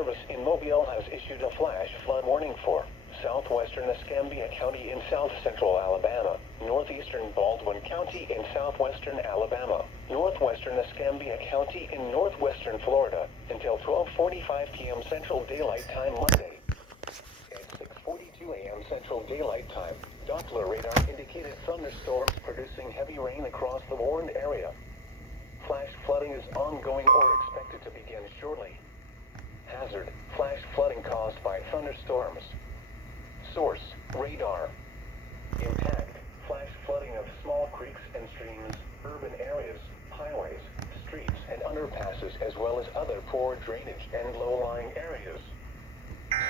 Service in Mobile has issued a flash flood warning for southwestern Escambia County in south central Alabama, northeastern Baldwin County in southwestern Alabama, northwestern Escambia County in northwestern Florida until 12:45 p.m. Central Daylight Time Monday. At 6:42 a.m. Central Daylight Time, Doppler radar indicated thunderstorms producing heavy rain across the warned area. Flash flooding is ongoing or expected to begin shortly. Hazard: flash flooding caused by thunderstorms. Source: radar. Impact: flash flooding of small creeks and streams, urban areas, highways, streets, and underpasses, as well as other poor drainage and low-lying areas.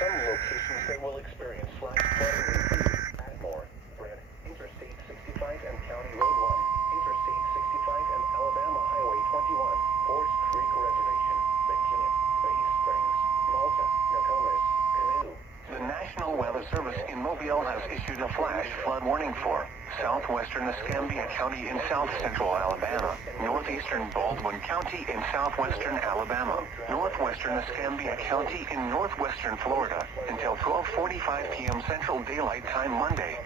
Some locations that will experience flash flooding include Atmore, Brent, Interstate 65 and County Road 1, Interstate 65 and Alabama Highway 21, Forest Creek Reservation, McKinney, Bay Springs, Malta, Nokomis, Canoe. The National Weather Service in Mobile has issued a flash flood warning for southwestern Escambia County in south central Alabama, northeastern Baldwin County in southwestern Alabama, northwestern Escambia County in northwestern Florida until 12:45 p.m. Central Daylight Time Monday.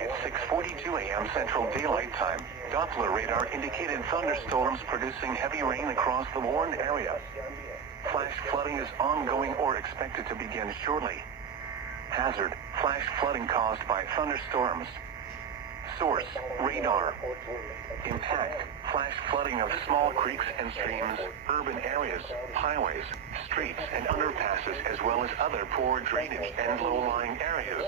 At 6:42 a.m. Central Daylight Time, Doppler radar indicated thunderstorms producing heavy rain across the warned area. Flash flooding is ongoing or expected to begin shortly. Hazard: flash flooding caused by thunderstorms. Source: radar. Impact: flash flooding of small creeks and streams, urban areas, highways, streets, and underpasses, as well as other poor drainage and low-lying areas.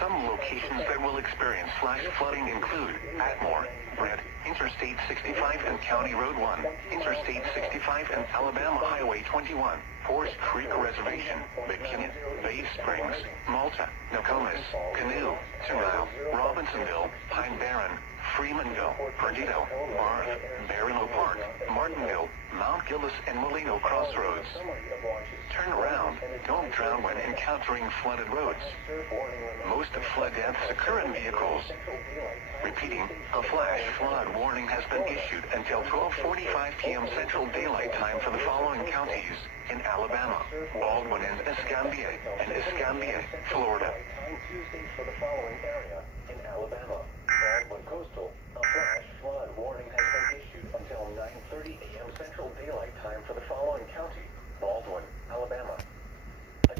Some locations that will experience flash flooding include Atmore, Brent, Interstate 65 and County Road 1, Interstate 65 and Alabama Highway 21, Forest Creek Reservation, McKinney, Bay Springs, Malta, Nokomis, Canoe, Tunile, Robinsonville, Pine Barren, Freemanville, Perdido, Barth, Barilo Park, Martinville, Mount Gillis, and Molino Crossroads. Turn around, don't drown when encountering flooded roads. Most of flood deaths occur in vehicles. Repeating, a flash flood warning has been issued until 12:45 p.m. Central Daylight Time for the following counties in Alabama: Baldwin and Escambia, Florida. Tuesday for the following area in Alabama: Baldwin Coastal. A flash flood warning has been issued until 9:30 a.m. Central Daylight Time for the following county: Baldwin, Alabama.